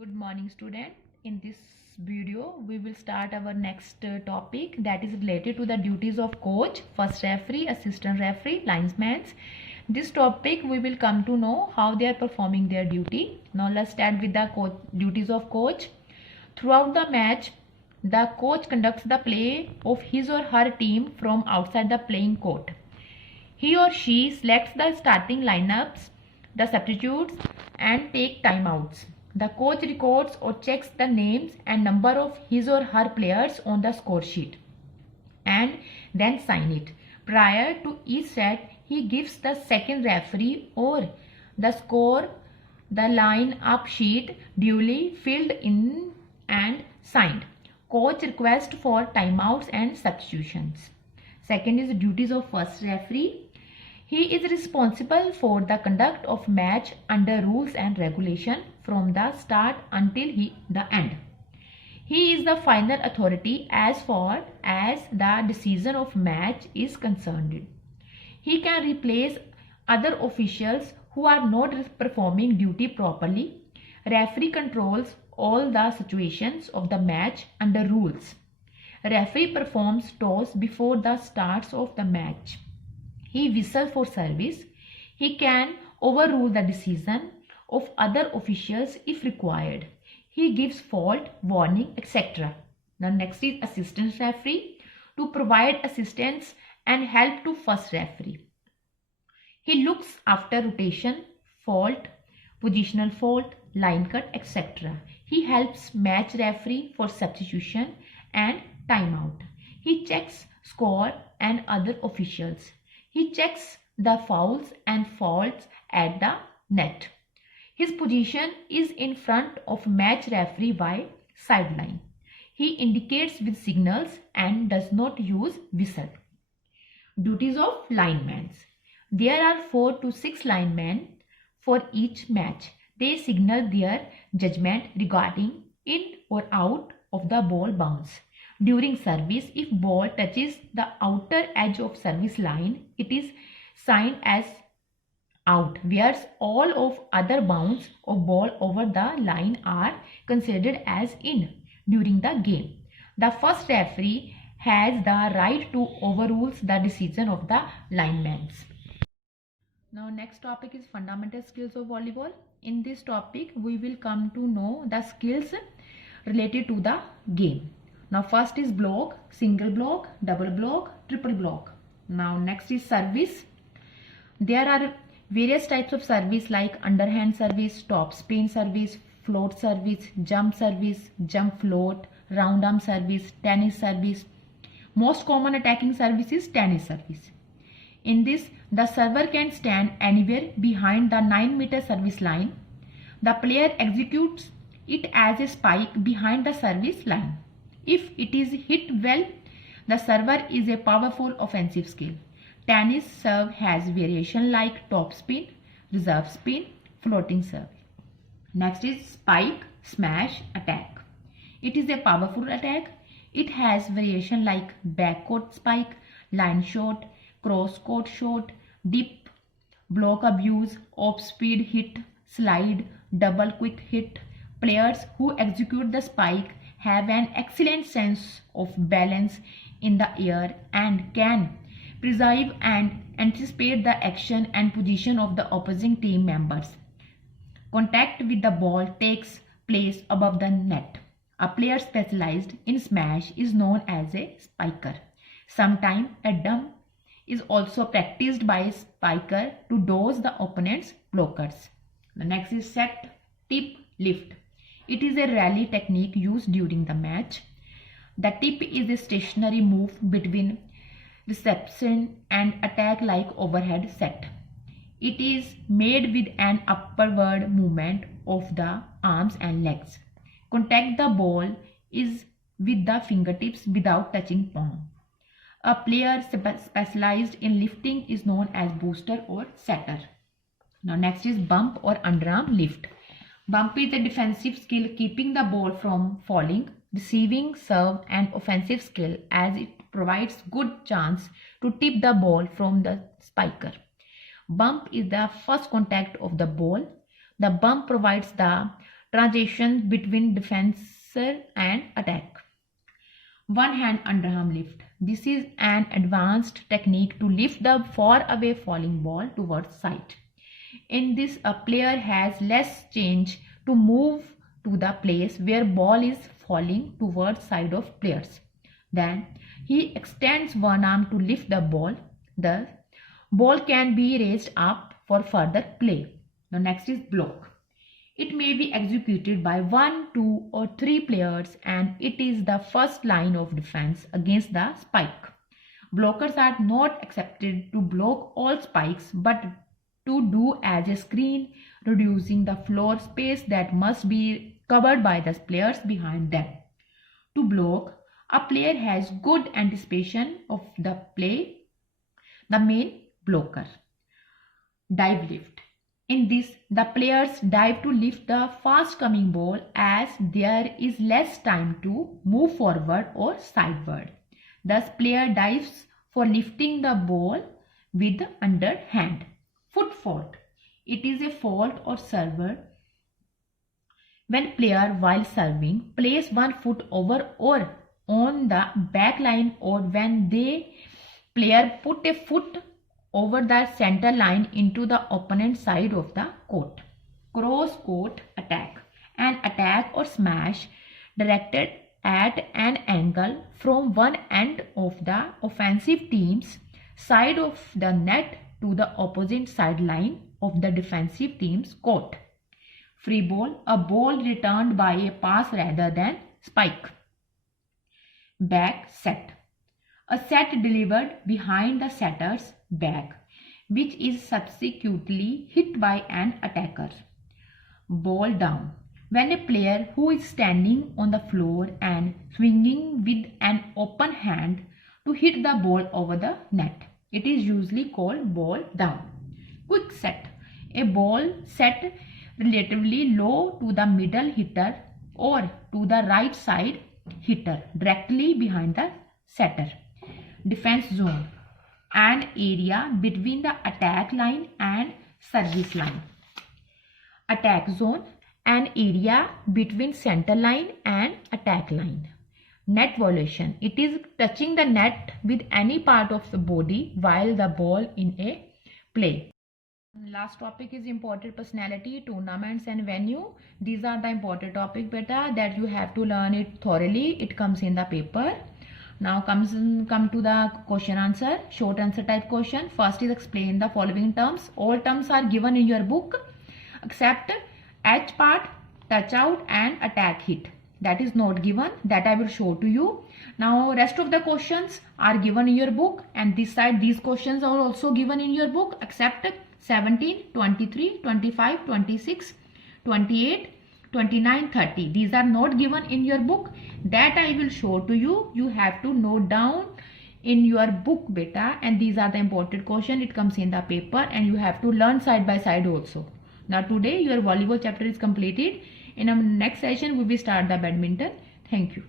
Good morning student. In this video we will start our next topic that is related to the duties of coach, first referee, assistant referee, linesman. This topic we will come to know how they are performing their duty. Now let's start with the duties of coach. Throughout the match, the coach conducts the play of his or her team from outside the playing court. He or she selects the starting lineups, the substitutes, and take timeouts. The coach records or checks the names and number of his or her players on the score sheet and then sign it. Prior to each set, he gives the second referee or the score the line-up sheet duly filled in and signed. Coach request for timeouts and substitutions. Second is duties of first referee. He is responsible for the conduct of match under rules and regulation from the start until the end. He is the final authority as far as the decision of match is concerned. He can replace other officials who are not performing duty properly. Referee controls all the situations of the match under rules. Referee performs toss before the start of the match. He whistles for service. He can overrule the decision of other officials if required. He gives fault, warning, etc. The next is assistant referee, to provide assistance and help to first referee. He looks after rotation, fault, positional fault, line cut, etc. He helps match referee for substitution and timeout. He checks score and other officials. He checks the fouls and faults at the net. His position is in front of match referee by sideline. He indicates with signals and does not use whistle. Duties of linemen. There are 4 to 6 linemen for each match. They signal their judgment regarding in or out of the ball bounce. During service, if ball touches the outer edge of service line, it is signed as out, whereas all of other bounce of ball over the line are considered as in during the game. The first referee has the right to overrule the decision of the linemen. Now next topic is fundamental skills of volleyball. In this topic we will come to know the skills related to the game. Now first is block, single block, double block, triple block. Now next is service. There are various types of service like underhand service, top spin service, float service, jump float, round arm service, tennis service. Most common attacking service is tennis service. In this, the server can stand anywhere behind the 9-meter service line. The player executes it as a spike behind the service line. If it is hit well, the server is a powerful offensive skill. Tennis serve has variation like top spin, reserve spin, floating serve. Next is spike, smash, attack. It is a powerful attack. It has variation like backcourt spike, line shot, cross court shot, dip, block abuse, off speed hit, slide, double quick hit. Players who execute the spike have an excellent sense of balance in the air and can perceive and anticipate the action and position of the opposing team members. Contact with the ball takes place above the net. A player specialized in smash is known as a spiker. Sometimes a dump is also practiced by a spiker to dose the opponent's blockers. The next is set, tip, lift. It is a rally technique used during the match. The tip is a stationary move between reception and attack like overhead set. It is made with an upward movement of the arms and legs. Contact the ball is with the fingertips without touching palm. A player specialized in lifting is known as booster or setter. Now next is bump or underarm lift. Bump is a defensive skill keeping the ball from falling, receiving serve and offensive skill as it provides good chance to tip the ball from the spiker. Bump is the first contact of the ball. The bump provides the Transition between defenser and attack. One hand underarm lift. This is an advanced technique to lift the far away falling ball towards side. In this, a player has less change to move to the place where ball is falling towards side of players. Then he extends one arm to lift the ball. The ball can be raised up for further play. The next is block. It may be executed by 1, 2 or 3 players and it is the first line of defense against the spike. Blockers are not accepted to block all spikes but to do as a screen, reducing the floor space that must be covered by the players behind them. To block, a player has good anticipation of the play, the main blocker. Dive lift. In this, the players dive to lift the fast coming ball as there is less time to move forward or sideward. Thus, player dives for lifting the ball with the underhand. Foot fault. It is a fault or server when player while serving place one foot over or on the back line or when they player put a foot over the center line into the opponent side of the court. Cross court attack. An attack or smash directed at an angle from one end of the offensive team's side of the net to the opposite sideline of the defensive team's court. Free ball, a ball returned by a pass rather than spike. Back set. A set delivered behind the setter's back, which is subsequently hit by an attacker. Ball down. When a player who is standing on the floor and swinging with an open hand to hit the ball over the net. It is usually called ball down. Quick set. A ball set relatively low to the middle hitter or to the right side hitter directly behind the setter. Defense zone. An area between the attack line and service line. Attack zone. An area between center line and attack line. Net violation. It is touching the net with any part of the body while the ball in a play. Last topic is imported personality, tournaments and venue. These are the important topic beta that you have to learn it thoroughly. It comes in the paper. Now come to the question answer, short answer type question. First is explain the following terms. All terms are given in your book except H part, touch out and attack hit. That is not given, that I will show to you. Now rest of the questions are given in your book and this side these questions are also given in your book except 17, 23, 25, 26, 28, 29, 30. These are not given in your book. That I will show to you. You have to note down in your book beta and these are the important question. It comes in the paper and you have to learn side by side also. Now today your volleyball chapter is completed. In our next session we will start the badminton. Thank you.